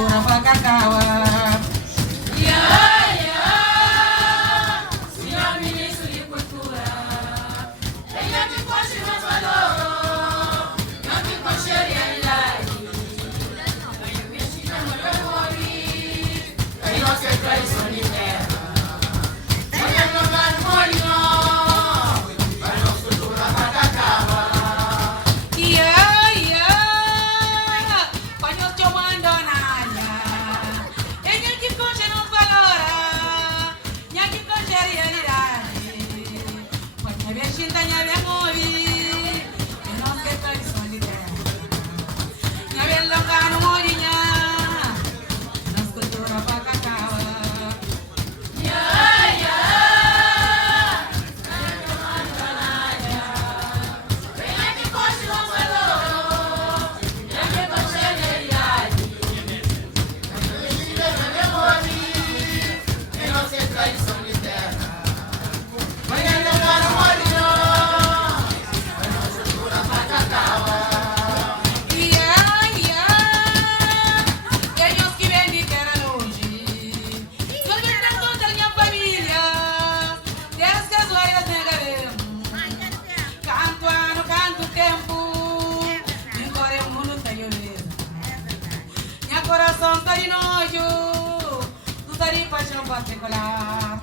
cultura pra Cacauá. Senhor Ministro de Cultura, venha que conte meus valores, não que conte a realidade. Venha vestir a mulher morrer, em nossa tradição de terra. Venha jogar no molinho, para nossa cultura pra Cacauá. Panhos te abandonanya, enya que conte nos valora, nya que conte a realidade. Panha vestinta nya bem movi, e nós que tradição de terra. Nya bem longa no morinha, nossa cultura pra Cacauá. Venha que conte meus valores, não que conte a realidade. Venha vestir a mulher morrer, em nossa tradição de terra. Venha jogar no molinho, para nossa cultura pra Cacauá. Ellos que vêm de terra longe, só que não conta minha família, Deus que as olhas negaremos. Canto ano, canto tempo, e corre o mundo tá llorando. Minha coração tá de nojo, tu tá de paixão particular.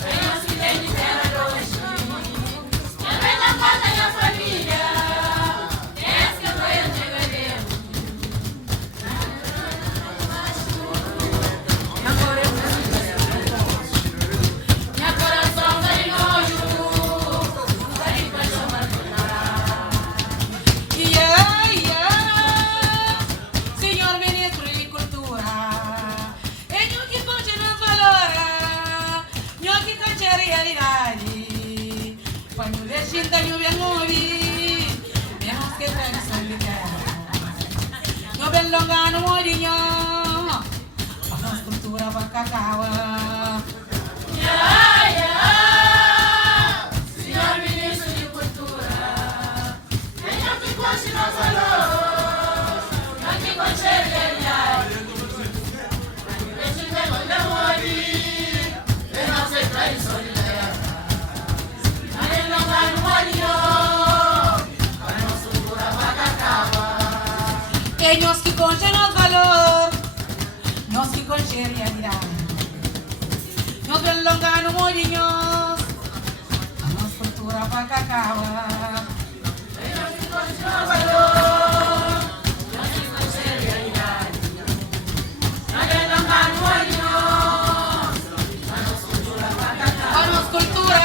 Venham que vem de terra longe, quem vem da conta minha família, Deus que eu vou entender. Minha coração tá de nojo, tá de paixão particular. Senhor Ministro de Cultura, enho que conte nos valora, nho que conte a realidade. Panho vestinta nho bem movi, menos que tradição de terra. Nho bem longa no morinho, a nossa cultura pra Cacauá. Senhor Ministro de Cultura, venha que conte meus valores, não que conte a realidade. Veja que mulher morrer, em nossa tradição de terra. Venha jogar no molinho, para nossa cultura pra Cacauá. Ellos que conche nos valor, nos que conche a realidade. Nos bem longa no morinho, a nossa cultura pra Cacauá. Venha que conte meus valores, não que conte a realidade. Venha jogar no molinho, para nossa cultura pra Cacauá. A nossa cultura.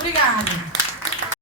Obrigada.